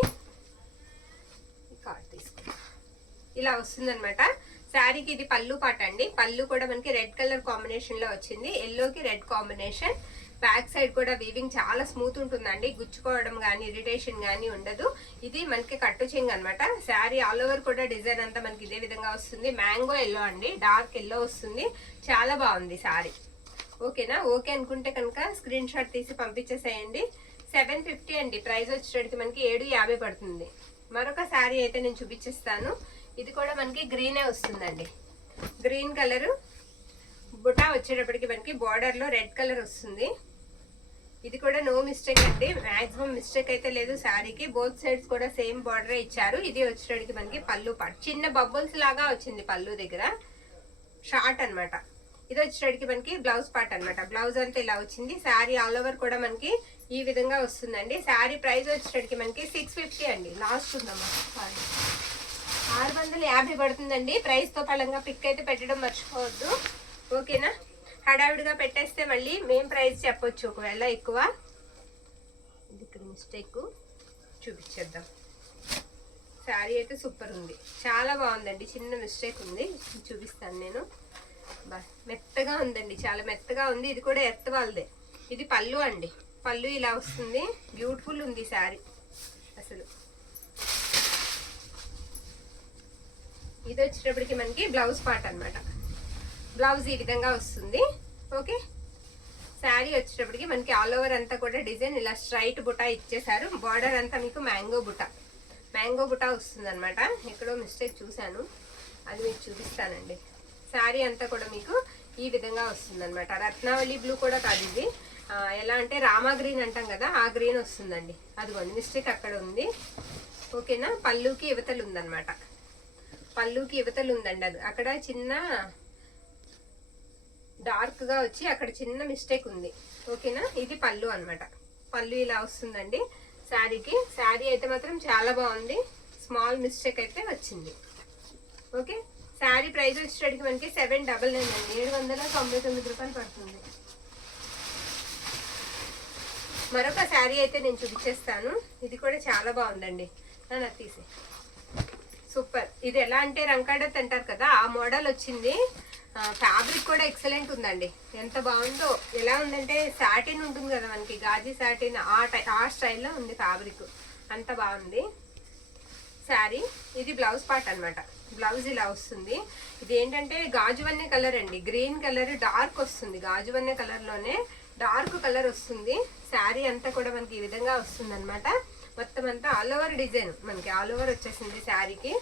కార్డ్ తీసుకుంటా. ఇలా వస్తుంది అనమాట. శారీకి ఇది పళ్ళు పాట అండి. పళ్ళు కూడా మనకి రెడ్ కలర్ కాంబినేషన్ లో వచ్చింది. ఎల్లోకి రెడ్ కాంబినేషన్. బ్యాక్ సైడ్ కూడా వీవింగ్ చాలా స్మూత్ ఉంటుందండి. గుచ్చుకోవడం కానీ ఇరిటేషన్ కానీ ఉండదు. ఇది మనకి కట్టు చెంగు అనమాట. శారీ ఆల్ ఓవర్ కూడా డిజైన్ అంతా మనకి ఇదే విధంగా వస్తుంది. మ్యాంగో ఎల్లో అండి, డార్క్ ఎల్లో వస్తుంది. చాలా బాగుంది శారీ. ఓకేనా, ఓకే అనుకుంటే కనుక స్క్రీన్ షాట్ తీసి పంపించేసేయండి. 750 అండి. ప్రైస్ వచ్చేటప్పటికి మనకి 750 పడుతుంది. మరొక శారీ అయితే నేను చూపించేస్తాను. ఇది కూడా మనకి గ్రీనే వస్తుందండి. గ్రీన్ కలర్ బుటా వచ్చేటప్పటికి మనకి బార్డర్ లో రెడ్ కలర్ వస్తుంది. ఇది కూడా నో మిస్టేక్ అండి, మాక్సిమం మిస్టేక్ అయితే లేదు శారీకి. బోత్ సైడ్స్ కూడా సేమ్ బార్డర్ ఇచ్చారు. ఇది వచ్చేటప్పటికి మనకి పళ్ళు పార్ట్. చిన్న బబుల్స్ లాగా వచ్చింది పళ్ళు దగ్గర, షార్ట్ అన్నమాట. ఇది వచ్చేటికి మనకి బ్లౌజ్ పార్ట్ అనమాట. బ్లౌజ్ అంతా ఇలా వచ్చింది. శారీ ఆల్ ఓవర్ కూడా మనకి ఈ విధంగా వస్తుందండి. శారీ ప్రైస్ వచ్చేటికి మనకి 650 అండి. లాస్ట్ ఉందమ్మా, 650 పడుతుందండి. ప్రైస్ తో పలంగా పిక్ అయితే పెట్టడం మర్చిపోవద్దు, ఓకేనా. హడావిడిగా పెట్టేస్తే మళ్ళీ మేం ప్రైస్ చెప్పొచ్చు ఒకవేళ ఎక్కువ. ఇది ఇక్కడ మిస్టేక్, చూపించేద్దాం. శారీ అయితే సూపర్ ఉంది, చాలా బాగుందండి. చిన్న మిస్టేక్ ఉంది, చూపిస్తాను నేను. మెత్తగా ఉందండి, చాలా మెత్తగా ఉంది. ఇది కూడా ఎర్త్ వాళ్ళదే. ఇది పళ్ళు అండి, పళ్ళు ఇలా వస్తుంది. బ్యూటిఫుల్ ఉంది శారీ అసలు. ఇది వచ్చేటప్పటికి మనకి బ్లౌజ్ పార్ట్ అనమాట. బ్లౌజ్ ఈ విధంగా వస్తుంది, ఓకే. శారీ వచ్చేటప్పటికి మనకి ఆల్ ఓవర్ అంతా కూడా డిజైన్ ఇలా స్ట్రైట్ బుటా ఇచ్చేసారు. బార్డర్ అంతా మీకు మ్యాంగో బుటా వస్తుంది అనమాట. ఎక్కడో మిస్టేక్ చూశాను, అది మీకు చూపిస్తానండి. శారీ అంతా కూడా మీకు ఈ విధంగా వస్తుంది అనమాట. రత్నావళి బ్లూ కూడా కాదు ఇది, ఎలా అంటే రామా గ్రీన్ అంటాం కదా, ఆ గ్రీన్ వస్తుందండి. అదిగోండి మిస్టేక్ అక్కడ ఉంది, ఓకేనా. పళ్ళుకి యువతలు ఉందన్నమాట, పళ్ళుకి యువతలు ఉందండి. అది అక్కడ చిన్న డార్క్ గా వచ్చి అక్కడ చిన్న మిస్టేక్ ఉంది, ఓకేనా. ఇది పళ్ళు అనమాట. పళ్ళు ఇలా వస్తుందండి శారీకి. శారీ అయితే మాత్రం చాలా బాగుంది. స్మాల్ మిస్టేక్ అయితే వచ్చింది, ఓకే. శారీ ప్రైస్ వచ్చేటికి మనకి 799 అండి. 799 రూపాయలు పడుతుంది. మరొక శారీ అయితే నేను చూపించేస్తాను. ఇది కూడా చాలా బాగుందండి. నన్ను తీసి సూపర్. ఇది ఎలా అంటే రంకాడత్ అంటారు కదా, ఆ మోడల్ వచ్చింది. ఫ్యాబ్రిక్ కూడా ఎక్సలెంట్ ఉందండి. ఎంత బాగుందో. ఎలా ఉందంటే సాటిన్ ఉంటుంది కదా మనకి, గాజీ సాటిన్, ఆ స్టైల్లో ఉంది ఫ్యాబ్రిక్. అంత బాగుంది శారీ. ఇది బ్లౌజ్ పార్ట్ అనమాట. బ్లౌజ్ ఇలా వస్తుంది. ఇది ఏంటంటే గాజువన్నే కలర్ అండి, గ్రీన్ కలర్ డార్క్ వస్తుంది. గాజువన్నే కలర్ లోనే డార్క్ కలర్ వస్తుంది. శారీ అంతా కూడా మనకి ఈ విధంగా వస్తుంది అనమాట. మొత్తం అంతా ఆల్ ఓవర్ డిజైన్ మనకి ఆల్ ఓవర్ వచ్చేసింది శారీకి.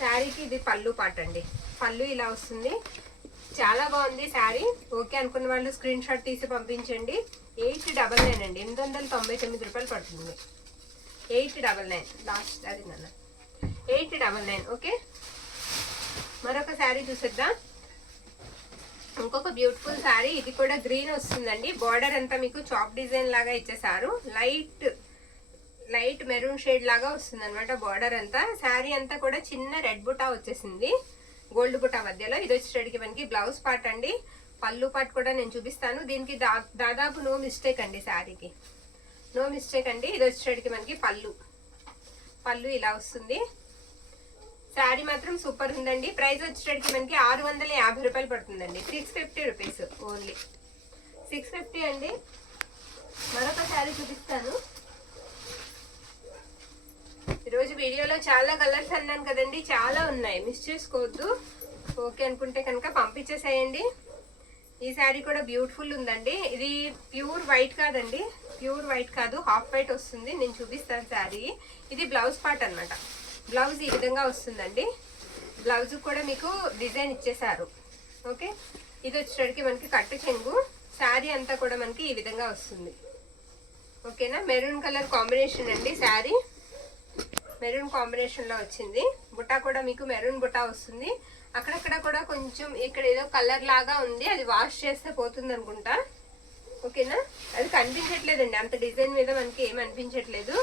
శారీకి ఇది పళ్ళు పార్ట్ అండి. పళ్ళు ఇలా వస్తుంది. చాలా బాగుంది శారీ. ఓకే అనుకున్న వాళ్ళు స్క్రీన్ షాట్ తీసి పంపించండి. 899 అండి. 899 రూపాయలు పడుతుంది. 899 లాస్ట్, అది నాన్న 899, ఓకే. మరొక శారీ చూసేద్దాం. ఇంకొక బ్యూటిఫుల్ శారీ. ఇది కూడా గ్రీన్ వస్తుందండి. బార్డర్ అంతా మీకు చాప్ డిజైన్ లాగా ఇచ్చేసారు. లైట్ మెరూన్ షేడ్ లాగా వస్తుంది అనమాట బార్డర్ అంతా. శారీ అంతా కూడా చిన్న రెడ్ బుటా వచ్చేసింది, గోల్డ్ బుటా మధ్యలో. ఇది వచ్చేటికి మనకి బ్లౌజ్ పార్ట్ అండి. పళ్ళు పార్ట్ కూడా నేను చూపిస్తాను. దీనికి దాదాపు నో మిస్టేక్ అండి, శారీకి నో మిస్టేక్ అండి. ఇది వచ్చేటికి మనకి పళ్ళు ఇలా వస్తుంది. శారీ మాత్రం సూపర్ ఉందండి. ప్రైస్ వచ్చేటికి మనకి 650 రూపాయలు పడుతుందండి. 650 రూపీస్ ఓన్లీ, 650 అండి. మరొక శారీ చూపిస్తాను. ఈరోజు వీడియోలో చాలా కలర్స్ అన్నాను కదండి, చాలా ఉన్నాయి, మిస్ చేసుకోవద్దు. ఓకే అనుకుంటే కనుక పంపించేసేయండి. ఈ శారీ కూడా బ్యూటిఫుల్ ఉందండి. ఇది ప్యూర్ వైట్ కాదండి, ప్యూర్ వైట్ కాదు, హాఫ్ వైట్ వస్తుంది. నేను చూపిస్తాను శారీ. ఇది బ్లౌజ్ పార్ట్ అనమాట. బ్లౌజ్ ఈ విధంగా వస్తుందండి. బ్లౌజ్ కూడా మీకు డిజైన్ ఇచ్చేసారు, ఓకే. ఇది వచ్చేటికి మనకి కట్టు చెంగు. శారీ అంతా కూడా మనకి ఈ విధంగా వస్తుంది, ఓకేనా. మెరూన్ కలర్ కాంబినేషన్ అండి. శారీ మెరూన్ కాంబినేషన్ లో వచ్చింది. బుట్టా కూడా మీకు మెరూన్ బుట్టా వస్తుంది. అక్కడక్కడ కూడా కొంచెం ఇక్కడ ఏదో కలర్ లాగా ఉంది, అది వాష్ చేస్తే పోతుంది అనుకుంటా, ఓకేనా. అది కనిపించట్లేదండి, అంత డిజైన్ మీద మనకి ఏం అనిపించట్లేదు,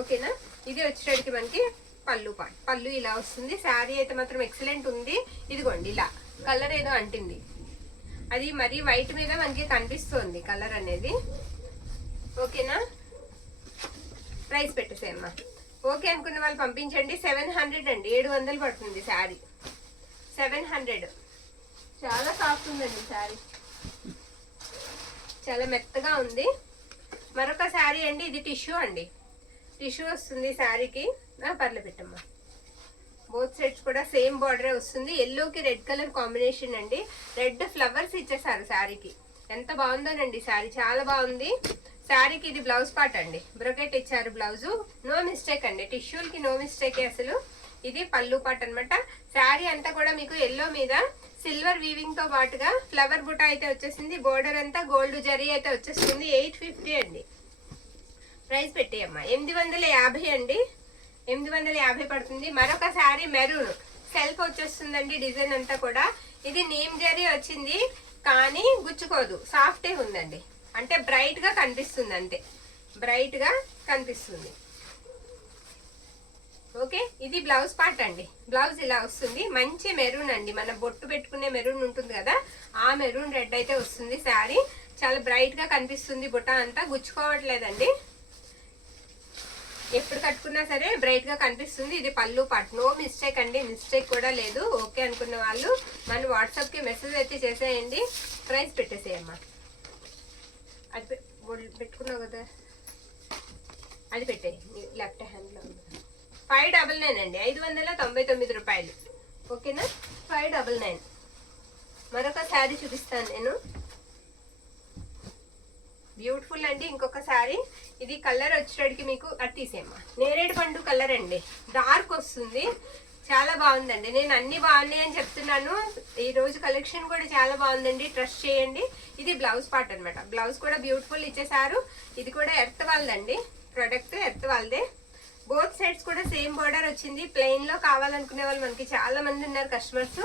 ఓకేనా. ఇది వచ్చేటికి మనకి పళ్ళు పార్ట్. పళ్ళు ఇలా వస్తుంది. శారీ అయితే మాత్రం ఎక్సలెంట్ ఉంది. ఇదిగోండి ఇలా కలర్ ఏదో అంటింది, అది మరి వైట్ మీద మనకి కనిపిస్తుంది కలర్ అనేది, ఓకేనా. ప్రైస్ పెట్టేసేయమ్మా. ఓకే అనుకున్న వాళ్ళు పంపించండి. 700 అండి, 700 పడుతుంది శారీ. 700. చాలా సాఫ్ట్ ఉందండి శారీ, చాలా మెత్తగా ఉంది. మరొక శారీ అండి. ఇది టిష్యూ అండి, టిష్యూ వస్తుంది శారీకి. పర్లే పెట్టమ్మా. బోత్ సెట్స్ కూడా సేమ్ బార్డరే వస్తుంది. ఎల్లోకి రెడ్ కలర్ కాంబినేషన్ అండి. రెడ్ ఫ్లవర్స్ ఇచ్చేసారు శారీకి. ఎంత బాగుందోనండి శారీ, చాలా బాగుంది. శారీకి ఇది బ్లౌజ్ పార్ట్ అండి. బ్రొకెట్ ఇచ్చారు బ్లౌజు. నో మిస్టేక్ అండి, టిష్యూలకి నో మిస్టేక్ అసలు. ఇది పళ్ళు పార్ట్ అనమాట. శారీ అంతా కూడా మీకు ఎల్లో మీద సిల్వర్ వీవింగ్ తో పాటుగా ఫ్లవర్ బుటా అయితే వచ్చేసింది. బోర్డర్ అంతా గోల్డ్ జరీ అయితే వచ్చేస్తుంది. 850 అండి. ప్రైస్ పెట్టేయమ్మా. 850 అండి, 850 పడుతుంది. మరొక శారీ మెరూన్ సెల్ఫ్ వచ్చేస్తుందండి. డిజైన్ అంతా కూడా ఇది నీమ్ జరీ వచ్చింది కానీ గుచ్చుకోదు, సాఫ్టే ఉందండి. అంటే బ్రైట్ గా కనిపిస్తుంది, అంతే బ్రైట్ గా కనిపిస్తుంది. ఓకే, ఇది బ్లౌజ్ పార్ట్ అండి. బ్లౌజ్ ఇలా వస్తుంది, మంచి మెరూన్ అండి, మన బొట్టు పెట్టుకునే మెరూన్ ఉంటుంది కదా, ఆ మెరూన్ రెడ్ అయితే వస్తుంది. శారీ చాలా బ్రైట్ గా కనిపిస్తుంది, బుట్ట అంతా గుచ్చుకోవట్లేదండి. ఎప్పుడు కట్టుకున్నా సరే బ్రైట్ గా కనిపిస్తుంది. ఇది పళ్ళు పార్ట్, నో మిస్టేక్ అండి, మిస్టేక్ కూడా లేదు. ఓకే అనుకున్న వాళ్ళు మన వాట్సాప్ కి మెసేజ్ అయితే చేసేయండి, ప్రైస్ పెట్టేసేయమ్మా. అది పెట్టుకున్నావు కదా, అది పెట్టే లెఫ్ట్ హ్యాండ్ లో 599 అండి, 599 రూపాయలు. ఓకేనా, 599. మరొక శారీ చూపిస్తాను నేను, బ్యూటిఫుల్ అండి. ఇంకొక శారీ, ఇది కలర్ వచ్చేటికి మీకు అది తీసేమ్మా, నేరేడు పండు కలర్ అండి, డార్క్ వస్తుంది, చాలా బాగుందండి. నేను అన్ని బాగున్నాయి అని చెప్తున్నాను, ఈ రోజు కలెక్షన్ కూడా చాలా బాగుందండి, ట్రస్ట్ చేయండి. ఇది బ్లౌజ్ పార్ట్ అనమాట, బ్లౌజ్ కూడా బ్యూటిఫుల్ ఇచ్చేసారు. ఇది కూడా ఎర్త్ వాళ్ళదండి, ప్రొడక్ట్ ఎర్త్ వాళ్ళదే. బోత్ సైడ్స్ కూడా సేమ్ బోర్డర్ వచ్చింది. ప్లెయిన్ లో కావాలనుకునే వాళ్ళు మనకి చాలా మంది ఉన్నారు కస్టమర్స్,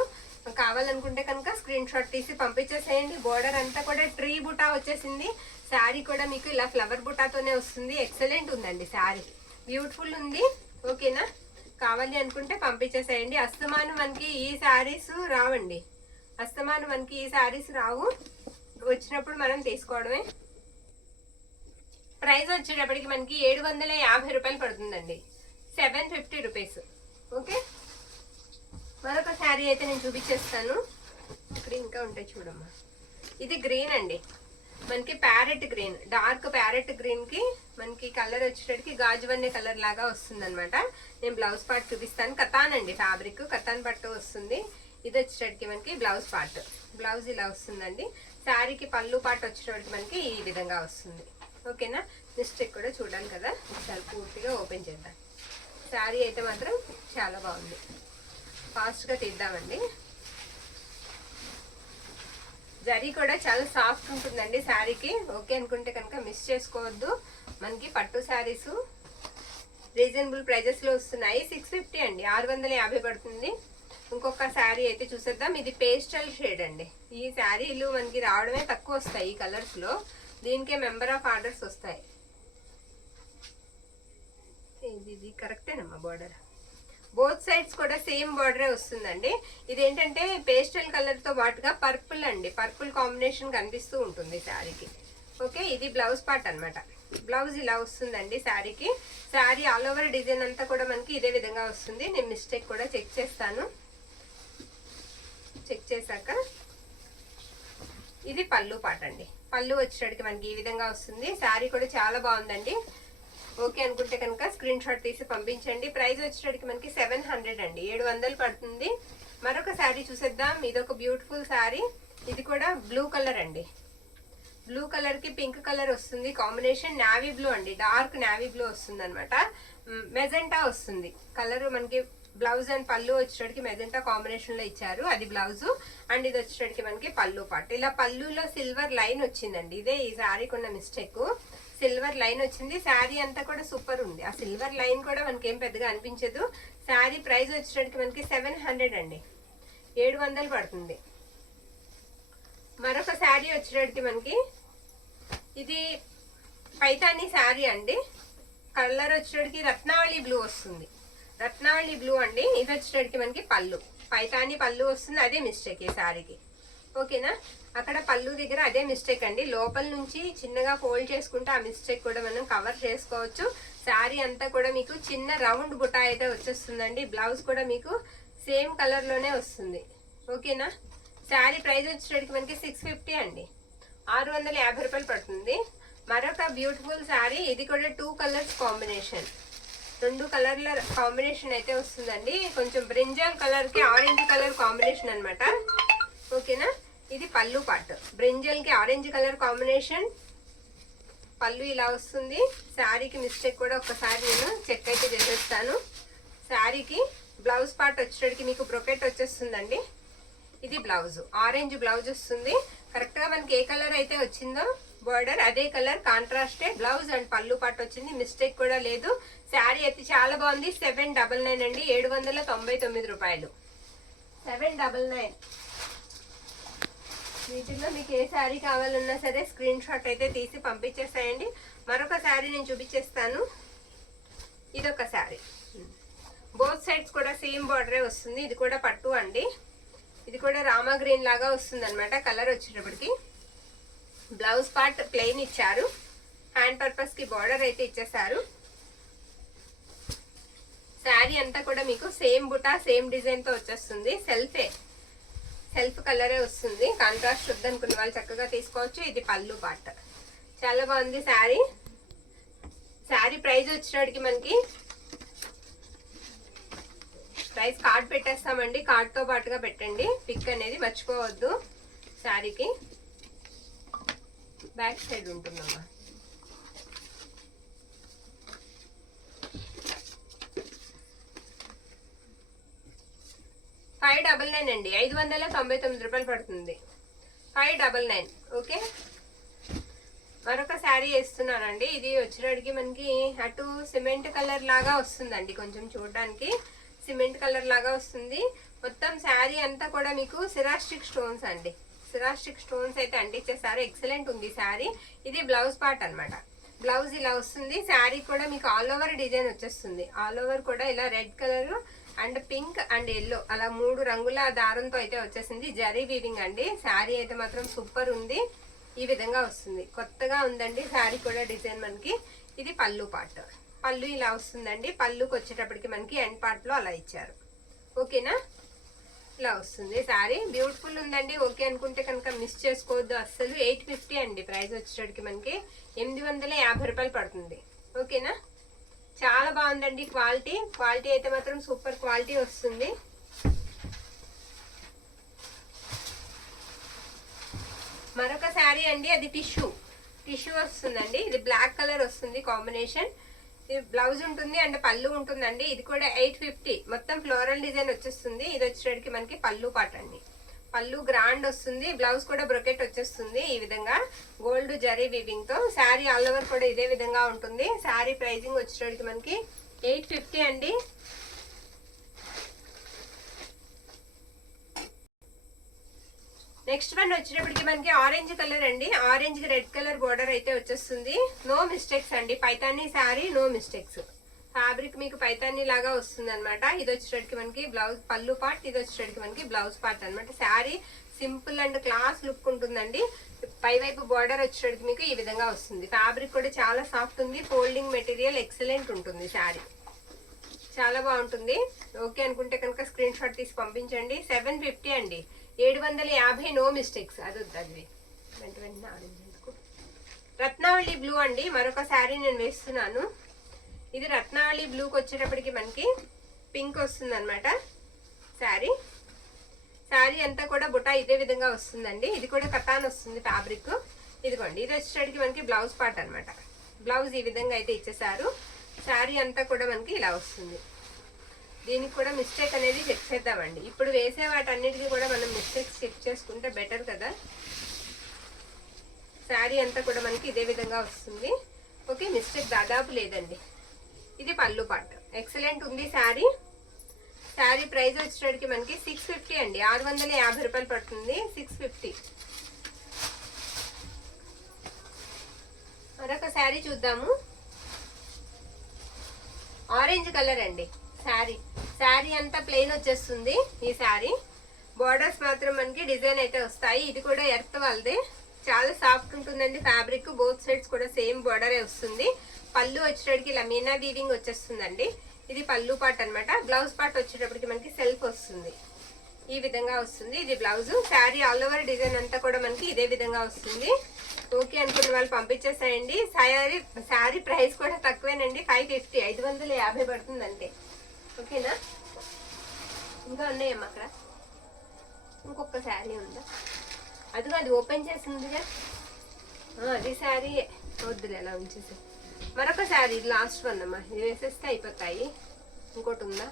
కావాలనుకుంటే కనుక స్క్రీన్ షాట్ తీసి పంపించేసేయండి. బోర్డర్ అంతా కూడా ట్రీ బుటా వచ్చేసింది. శారీ కూడా మీకు ఇలా ఫ్లవర్ బుటాతోనే వస్తుంది. ఎక్సలెంట్ ఉందండి శారీ, బ్యూటిఫుల్ ఉంది. ఓకేనా, కావాలి అనుకుంటే పంపించేసేయండి. అస్తమానం మనకి ఈ శారీస్ రావండి, అస్తమానం మనకి ఈ శారీస్ రావు, వచ్చినప్పుడు మనం తీసుకోవడమే. ప్రైస్ వచ్చేటప్పటికి మనకి 750 రూపాయలు పడుతుందండి, 750 రూపీస్. ఓకే, మరొక శారీ అయితే నేను చూపించేస్తాను. ఇక్కడ ఇంకా ఉంటాయి చూడమ్మా. ఇది గ్రీన్ అండి, మనకి parrot green, dark parrot green కి మనకి కలర్ వచ్చేటప్పటికి గాజువన్నే కలర్ లాగా వస్తుంది అనమాట. నేను బ్లౌజ్ పార్ట్ చూపిస్తాను. కతాన్ అండి, ఫ్యాబ్రిక్ కతాన్ పట్టు వస్తుంది. ఇది వచ్చేటప్పటికి మనకి బ్లౌజ్ పార్ట్, బ్లౌజ్ ఇలా వస్తుందండి. శారీకి పళ్ళు పార్ట్ వచ్చేటప్పటికి మనకి ఈ విధంగా వస్తుంది. ఓకేనా, మిస్టేక్ కూడా చూడాలి కదా, చాలా పూర్తిగా ఓపెన్ చేద్దాం. శారీ అయితే మాత్రం చాలా బాగుంది, ఫాస్ట్గా తీద్దామండి. జరీ కూడా చాలా సాఫ్ట్ ఉంటుందండి శారీకి. ఓకే అనుకుంటే కనుక మిస్ చేసుకోవద్దు. మనకి పట్టు శారీస్ రీజనబుల్ ప్రైజెస్ లో వస్తున్నాయి. 650 అండి, 650 పడుతుంది. ఇంకొక శారీ అయితే చూసేద్దాం. ఇది పేస్టల్ షేడ్ అండి. ఈ శారీలు మనకి రావడమే తక్కువ వస్తాయి ఈ కలర్స్ లో, దీనికే మెంబర్ ఆఫ్ ఆర్డర్స్ వస్తాయి. ఇది కరెక్టేనమ్మా బోర్డర్, బోత్ సైడ్స్ కూడా సేమ్ బార్డరే వస్తుందండి. ఇదేంటంటే పేస్టల్ కలర్ తో పాటుగా పర్పుల్ అండి, పర్పుల్ కాంబినేషన్ కనిపిస్తూ ఉంటుంది శారీకి. ఓకే, ఇది బ్లౌజ్ పార్ట్ అనమాట. బ్లౌజ్ ఇలా వస్తుందండి శారీకి. శారీ ఆల్ ఓవర్ డిజైన్ అంతా కూడా మనకి ఇదే విధంగా వస్తుంది. నేను మిస్టేక్ కూడా చెక్ చేస్తాను. చెక్ చేశాక ఇది పళ్ళు పార్ట్ అండి. పళ్ళు వచ్చేటికి మనకి ఈ విధంగా వస్తుంది. శారీ కూడా చాలా బాగుందండి. ఓకే అనుకుంటే కనుక స్క్రీన్ షాట్ తీసి పంపించండి. ప్రైస్ వచ్చేటికి మనకి 700 అండి, 700 పడుతుంది. మరొక శారీ చూసేద్దాం. ఇది ఒక బ్యూటిఫుల్ శారీ. ఇది కూడా బ్లూ కలర్ అండి. బ్లూ కలర్ కి పింక్ కలర్ వస్తుంది కాంబినేషన్. నావీ బ్లూ అండి, డార్క్ నావీ బ్లూ వస్తుంది అనమాట. మెజెంటా వస్తుంది కలర్. మనకి బ్లౌజ్ అండ్ పళ్ళు వచ్చేటికి మెజెంటా కాంబినేషన్ లో ఇచ్చారు, అది బ్లౌజ్. అండ్ ఇది వచ్చేటికి మనకి పళ్ళు పార్ట్. ఇలా పళ్ళులో సిల్వర్ లైన్ వచ్చిందండి. ఇదే ఈ శారీకి ఉన్న మిస్టేక్, సిల్వర్ లైన్ వచ్చింది. శారీ అంతా కూడా సూపర్ ఉంది. ఆ సిల్వర్ లైన్ కూడా మనకి ఏం పెద్దగా అనిపించదు. శారీ ప్రైస్ వచ్చేటికి మనకి 700 అండి, 700 పడుతుంది. మరొక శారీ వచ్చేటికి మనకి ఇది పైతాని శారీ అండి. కలర్ వచ్చేటికి రత్నావళి బ్లూ వస్తుంది, రత్నావళి బ్లూ అండి. ఇది వచ్చేటికి మనకి పళ్ళు, పైతాని పళ్ళు వస్తుంది. అదే మిస్టేక్ ఈ శారీకి. ఓకేనా, అక్కడ పళ్ళు దగ్గర అదే మిస్టేక్ అండి. లోపల నుంచి చిన్నగా ఫోల్డ్ చేసుకుంటే ఆ మిస్టేక్ కూడా మనం కవర్ చేసుకోవచ్చు. శారీ అంతా కూడా మీకు చిన్న రౌండ్ బుటా అయితే వచ్చేస్తుందండి. బ్లౌజ్ కూడా మీకు సేమ్ కలర్ లోనే వస్తుంది. ఓకేనా, శారీ ప్రైస్ వచ్చేటికి మనకి 650 అండి, 650 రూపాయలు పడుతుంది. మరొక బ్యూటిఫుల్ శారీ. ఇది కూడా 2 కలర్స్ కాంబినేషన్, 2 కలర్ల కాంబినేషన్ అయితే వస్తుందండి. కొంచెం బ్రింజాల్ కలర్ కి ఆరెంజ్ కలర్ కాంబినేషన్ అనమాట. ఓకేనా, ఇది పళ్ళు పార్ట్. బ్రింజల్ కి ఆరెంజ్ కలర్ కాంబినేషన్, పళ్ళు ఇలా వస్తుంది. శారీకి మిస్టేక్ కూడా ఒక్కసారి నేను చెక్ అయితే చేసేస్తాను. శారీకి బ్లౌజ్ పార్ట్ వచ్చేటికి మీకు బ్రొకెట్ వచ్చేస్తుందండి. ఇది బ్లౌజ్, ఆరెంజ్ బ్లౌజ్ వస్తుంది. కరెక్ట్ గా మనకి ఏ కలర్ అయితే వచ్చిందో బోర్డర్ అదే కలర్ కాంట్రాస్టే బ్లౌజ్ అండ్ పళ్ళు పార్ట్ వచ్చింది. మిస్టేక్ కూడా లేదు. శారీ అయితే చాలా బాగుంది. 799 అండి, 799 రూపాయలు, 799. వీటిలో మీకు ఏ శారీ కావాలన్నా సరే స్క్రీన్ షాట్ అయితే తీసి పంపించేసాయండి. మరొక శారీ నేను చూపించేస్తాను. ఇదొక శారీ, బోత్ సైడ్స్ కూడా సేమ్ బార్డరే వస్తుంది. ఇది కూడా పట్టు అండి. ఇది కూడా రామా గ్రీన్ లాగా వస్తుంది అనమాట కలర్ వచ్చేటప్పటికి. బ్లౌజ్ పార్ట్ ప్లెయిన్ ఇచ్చారు, హ్యాండ్ పర్పస్ కి బార్డర్ అయితే ఇచ్చేసారు. శారీ అంతా కూడా మీకు సేమ్ బుటా సేమ్ డిజైన్ తో వచ్చేస్తుంది. సెల్ఫ్ కలరే వస్తుంది. కాంట్రాస్ట్ వద్దనుకున్న వాళ్ళు చక్కగా తీసుకోవచ్చు. ఇది పళ్ళు పార్ట్, చాలా బాగుంది శారీ. శారీ ప్రైస్ వచ్చేటికి మనకి ప్రైస్ కార్డ్ పెట్టేస్తామండి. కార్డ్ తో పాటుగా పెట్టండి, పిక్ అనేది మర్చిపోవద్దు. శారీకి బ్యాక్ సైడ్ ఉంటుందమ్మా. $599 అండి, 599 రూపాయలు పడుతుంది. 599. ఓకే, మరొక శారీ వేస్తున్నానండి. ఇది వచ్చేటికి మనకి అటు సిమెంట్ కలర్ లాగా వస్తుందండి, కొంచెం చూడడానికి సిమెంట్ కలర్ లాగా వస్తుంది. మొత్తం శారీ అంతా కూడా మీకు సిరాస్టిక్ స్టోన్స్ అండి. సిరాస్టిక్ స్టోన్స్ అయితే అంటించేసారు. ఎక్సలెంట్ ఉంది శారీ. ఇది బ్లౌజ్ పార్ట్ అనమాట. బ్లౌజ్ ఇలా వస్తుంది. శారీ కూడా మీకు ఆల్ ఓవర్ డిజైన్ వచ్చేస్తుంది. ఆల్ ఓవర్ కూడా ఇలా red colour and pink and yellow అలా 3 రంగుల దారంతో అయితే వచ్చేసింది. జరీ వీవింగ్ అండి. శారీ అయితే మాత్రం సూపర్ ఉంది. ఈ విధంగా వస్తుంది, కొత్తగా ఉందండి శారీ కూడా డిజైన్ మనకి. ఇది పళ్ళు పార్ట్, పళ్ళు ఇలా వస్తుందండి. పళ్ళుకి వచ్చేటప్పటికి మనకి ఎండ్ పార్ట్ లో అలా ఇచ్చారు. ఓకేనా, ఇలా వస్తుంది శారీ. బ్యూటిఫుల్ ఉందండి. ఓకే అనుకుంటే కనుక మిస్ చేసుకోవద్దు అస్సలు. 850 అండి ప్రైస్ వచ్చేటప్పటికి మనకి. 850 రూపాయలు పడుతుంది. ఓకేనా, చాలా బాగుందండి. క్వాలిటీ అయితే మాత్రం సూపర్ క్వాలిటీ వస్తుంది. మరొక శారీ అండి, అది టిష్యూ వస్తుందండి. ఇది బ్లాక్ కలర్ వస్తుంది కాంబినేషన్. ఇది బ్లౌజ్ ఉంటుంది అండ్ పళ్ళు ఉంటుందండి. ఇది కూడా 850. మొత్తం ఫ్లోరల్ డిజైన్ వచ్చేస్తుంది. ఇది వచ్చేటికి మనకి పళ్ళు పాట అండి. పళ్ళు గ్రాండ్ వస్తుంది. బ్లౌజ్ కూడా బ్రొకెట్ వచ్చేస్తుంది ఈ విధంగా గోల్డ్ జరీ వీవింగ్ తో. శారీ ఆల్ ఓవర్ కూడా ఇదే విధంగా ఉంటుంది. శారీ ప్రైజింగ్ వచ్చేటికి మనకి 850 అండి. నెక్స్ట్ వన్ వచ్చేటప్పటికి మనకి ఆరెంజ్ కలర్ అండి. ఆరెంజ్ కి రెడ్ కలర్ బోర్డర్ అయితే వచ్చేస్తుంది. నో మిస్టేక్స్ అండి. Paithani sari, no mistakes. Fabric మీకు పైతానీ లాగా వస్తుంది అనమాట. ఇది వచ్చేటప్పటికి మనకి బ్లౌజ్ పళ్ళు పార్ట్, ఇది వచ్చేటప్పటికి మనకి బ్లౌజ్ పార్ట్ అనమాట. Sari simple and class look ఉంటుందండి. పై వైపు బార్డర్ వచ్చేటప్పటికి మీకు ఈ విధంగా వస్తుంది. ఫ్యాబ్రిక్ కూడా చాలా సాఫ్ట్ ఉంది. ఫోల్డింగ్ మెటీరియల్ ఎక్సలెంట్ ఉంటుంది. శారీ చాలా బాగుంటుంది. ఓకే అనుకుంటే కనుక స్క్రీన్ షాట్ తీసి పంపించండి. 750 అండి, 750. No mistakes. అది వద్దు, వెంటనే ఆరెంజ్ ఎందుకు. రత్నావళి బ్లూ అండి. మరొక శారీ నేను వేస్తున్నాను. ఇది రత్నావళి బ్లూకి వచ్చేటప్పటికి మనకి పింక్ వస్తుంది అనమాట. శారీ అంతా కూడా బుటా ఇదే విధంగా వస్తుందండి. ఇది కూడా కటాన్ వస్తుంది ఫ్యాబ్రిక్. ఇదిగోండి, ఇది వచ్చేటప్పటికి మనకి బ్లౌజ్ పార్ట్ అనమాట. బ్లౌజ్ ఈ విధంగా అయితే ఇచ్చేసారు. శారీ అంతా కూడా మనకి ఇలా వస్తుంది. దీనికి కూడా మిస్టేక్ అనేది చెక్ చేద్దామండి. ఇప్పుడు వేసే వాటన్నిటికీ కూడా మనం మిస్టేక్స్ చెక్ చేసుకుంటే బెటర్ కదా. శారీ అంతా కూడా మనకి ఇదే విధంగా వస్తుంది. ఓకే, మిస్టేక్ దాదాపు లేదండి. ఇది పళ్ళు పార్ట్, ఎక్సలెంట్ ఉంది శారీ. శారీ ప్రైస్ వచ్చేటప్పటికి మనకి 650 అండి, 650 రూపాయలు పడుతుంది. 650. మరొక శారీ చూద్దాము. ఆరెంజ్ కలర్ అండి. శారీ అంతా ప్లెయిన్ వచ్చేస్తుంది. ఈ శారీ బోర్డర్స్ మాత్రం మనకి డిజైన్ అయితే వస్తాయి. ఇది కూడా ఎర్త్ వాళ్ళదే, చాలా సాఫ్ట్ ఉంటుందండి ఫ్యాబ్రిక్. బోత్ సైడ్స్ కూడా సేమ్ బోర్డరే వస్తుంది. పళ్ళు వచ్చేటప్పటికి ఇలా మీనా వీవింగ్ వచ్చేస్తుందండి. ఇది పళ్ళు పార్ట్ అనమాట. బ్లౌజ్ పార్ట్ వచ్చేటప్పటికి మనకి సెల్ఫ్ వస్తుంది, ఈ విధంగా వస్తుంది. ఇది blouse. Sari all over design అంతా కూడా మనకి ఇదే విధంగా వస్తుంది. ఓకే అనుకున్న వాళ్ళు పంపించేసాయండి. శారీ ప్రైస్ కూడా తక్కువేనండి, 550, 550 పడుతుంది అంతే. ఓకేనా, ఇంకా ఉన్నాయమ్మా అక్కడ. ఇంకొక శారీ ఉందా, అదిగో అది ఓపెన్ చేసిందిగా, అది శారీ వద్దులే అలా ఉంచేసి. మరొక శారీ లాస్ట్ వన్ అమ్మా, ఇది వేసేస్తే అయిపోతాయి. ఇంకోటి ఉందా,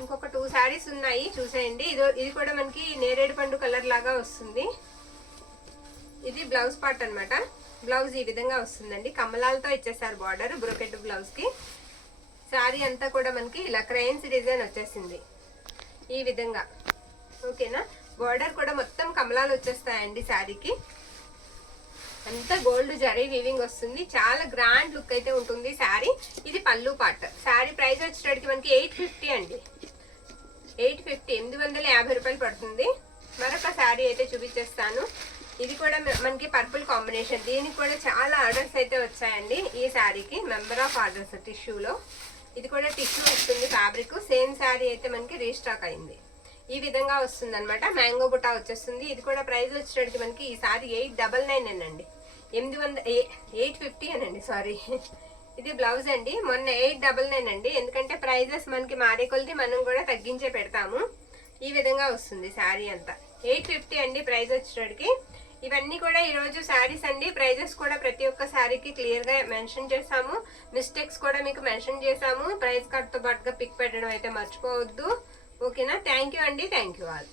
ఇంకొక 2 శారీస్ ఉన్నాయి చూసేయండి. ఇది కూడా మనకి నేరేడు పండు కలర్ లాగా వస్తుంది. ఇది బ్లౌజ్ పార్ట్ అనమాట. బ్లౌజ్ ఈ విధంగా వస్తుందండి. కమలాలతో ఇచ్చేసారు బార్డర్ బ్రోకెట్ బ్లౌజ్ కి. శారీ అంతా కూడా మనకి ఇలా క్రెయిన్స్ డిజైన్ వచ్చేసింది ఈ విధంగా. ఓకేనా, బార్డర్ కూడా మొత్తం కమలాలు వచ్చేస్తాయండి శారీకి. అంతా గోల్డ్ జరీ వీవింగ్ వస్తుంది. చాలా గ్రాండ్ లుక్ అయితే ఉంటుంది శారీ. ఇది పళ్ళు పార్ట్. శారీ ప్రైస్ వచ్చేటప్పటికి మనకి 850 అండి. 850, 850 రూపాయలు పడుతుంది. మరొక శారీ అయితే చూపించేస్తాను. ఇది కూడా మనకి పర్పుల్ కాంబినేషన్. దీనికి కూడా చాలా ఆర్డర్స్ అయితే వచ్చాయండి. ఈ శారీకి మెంబర్ ఆఫ్ ఆర్డర్స్ టిష్యూలో. ఇది కూడా టిష్యూ వస్తుంది ఫ్యాబ్రిక్. సేమ్ శారీ అయితే మనకి రీస్టాక్ అయింది. ఈ విధంగా వస్తుంది అనమాట. మ్యాంగో బుటా వచ్చేస్తుంది. ఇది కూడా ప్రైస్ వచ్చేటప్పటికి మనకి ఈ శారీ 899 అండి. 850 అనండి, సారీ. ఇది బ్లౌజ్ అండి. మొన్న 899 అండి. ఎందుకంటే ప్రైజెస్ మనకి మారే కొలది మనం కూడా తగ్గించే పెడతాము. ఈ విధంగా వస్తుంది శారీ అంతా. 850 అండి ప్రైస్ వచ్చేటప్పటికి. ఇవన్నీ కూడా ఈరోజు శారీస్ అండి. ప్రైజెస్ కూడా ప్రతి ఒక్క శారీకి క్లియర్గా మెన్షన్ చేసాము. మిస్టేక్స్ కూడా మీకు మెన్షన్ చేసాము. ప్రైస్ కార్డ్తో పాటుగా పిక్ పెట్టడం అయితే మర్చిపోవద్దు. ఓకేనా? థ్యాంక్ యూ అండి. Thank you all.